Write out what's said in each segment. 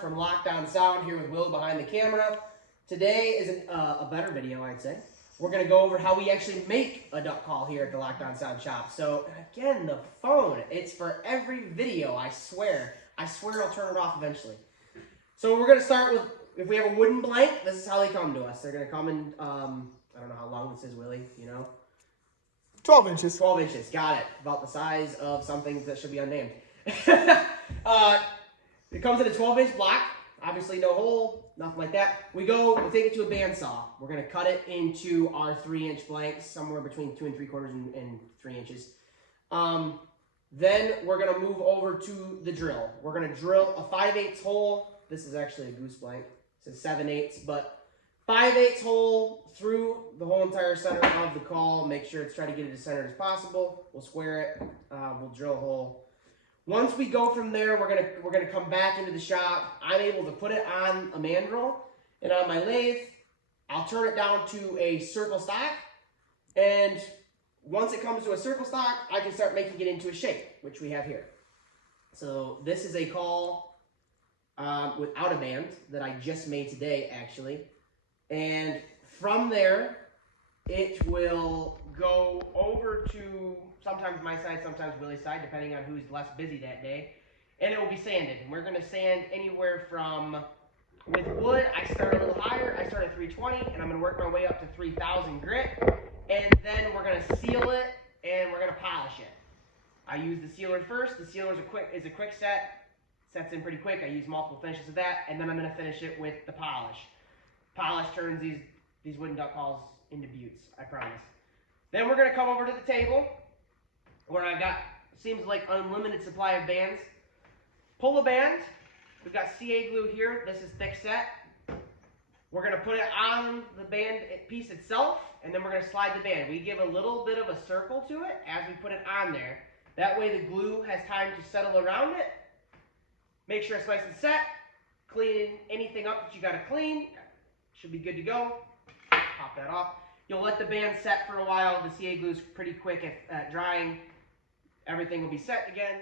from Lockdown Sound here with Will behind the camera. Today is a better video, I'd say. We're going to go over how we actually make a duck call here at the Lockdown Sound shop. So again, the phone, it's for every video, I swear. I swear I'll turn it off eventually. So we're going to start with, if we have a wooden blank, this is how they come to us. They're going to come in, I don't know how long this is, Willie, you know? 12 inches. 12 inches, got it. About the size of something that should be unnamed. It comes in a 12-inch block. Obviously no hole, nothing like that. We take it to a bandsaw. We're going to cut it into our 3-inch blanks, somewhere between 2 3/4 and 3 inches. Then we're going to move over to the drill. We're going to drill a 5/8 hole. This is actually a goose blank. It says 7/8, but 5/8 hole through the whole entire center of the call. Make sure it's trying to get it as centered as possible. We'll square it. We'll drill a hole. Once we go from there, we're gonna come back into the shop. I'm able to put it on a mandrel, and on my lathe, I'll turn it down to a circle stock. And once it comes to a circle stock, I can start making it into a shape, which we have here. So this is a call without a band that I just made today, actually. And from there, it will go over to sometimes my side, sometimes Willie's side, depending on who's less busy that day. And it will be sanded. And we're going to sand anywhere from, with wood, I start a little higher. I start at 320, and I'm going to work my way up to 3,000 grit. And then we're going to seal it, and we're going to polish it. I use the sealer first. The sealer is a quick set. Sets in pretty quick. I use multiple finishes of that, and then I'm going to finish it with the polish. Polish turns these wooden duck calls into buttes, I promise. Then we're going to come over to the table where I've got, seems like unlimited supply of bands. Pull the band. We've got CA glue here. This is thick set. We're going to put it on the band piece itself, and then we're going to slide the band. We give a little bit of a circle to it as we put it on there. That way the glue has time to settle around it. Make sure it's nice and set. Clean anything up that you got to clean. Should be good to go. Pop that off. You'll let the band set for a while. The CA glue is pretty quick at drying. Everything will be set again.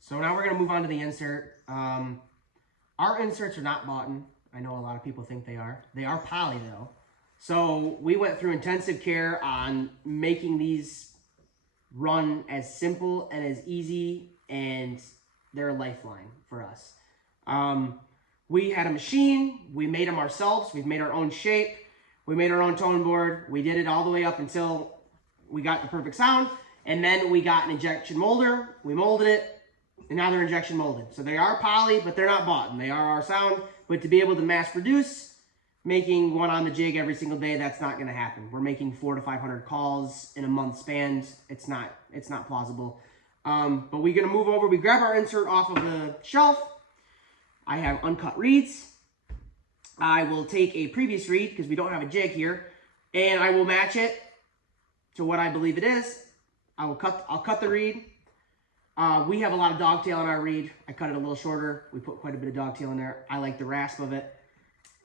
So now we're going to move on to the insert. Our inserts are not boughten. I know a lot of people think they are. They are poly though. So we went through intensive care on making these run as simple and as easy, and they're a lifeline for us. We had a machine. We made them ourselves. We've made our own shape. We made our own tone board. We did it all the way up until we got the perfect sound. And then we got an injection molder. We molded it, and now they're injection molded. So they are poly, but they're not boughten. They are our sound. But to be able to mass produce, making one on the jig every single day, that's not going to happen. We're making 400 to 500 calls in a month span. It's not plausible. But we're going to move over. We grab our insert off of the shelf. I have uncut reeds. I will take a previous reed, because we don't have a jig here, and I will match it to what I believe it is. I'll cut the reed. We have a lot of dogtail on our reed. I cut it a little shorter. We put quite a bit of dogtail in there. I like the rasp of it.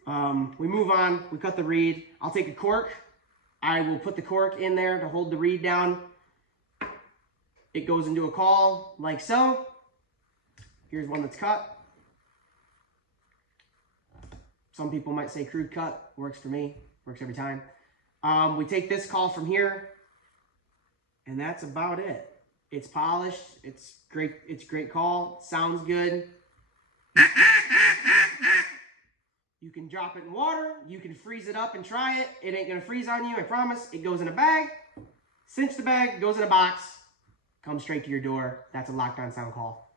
We move on. We cut the reed. I'll take a cork. I will put the cork in there to hold the reed down. It goes into a call like so. Here's one that's cut. Some people might say crude cut. Works for me. Works every time. We take this call from here, and that's about it. It's polished. It's great. It's a great call. Sounds good. You can drop it in water. You can freeze it up and try it. It ain't going to freeze on you, I promise. It goes in a bag. Cinch the bag. Goes in a box. Comes straight to your door. That's a Lockdown Sound call.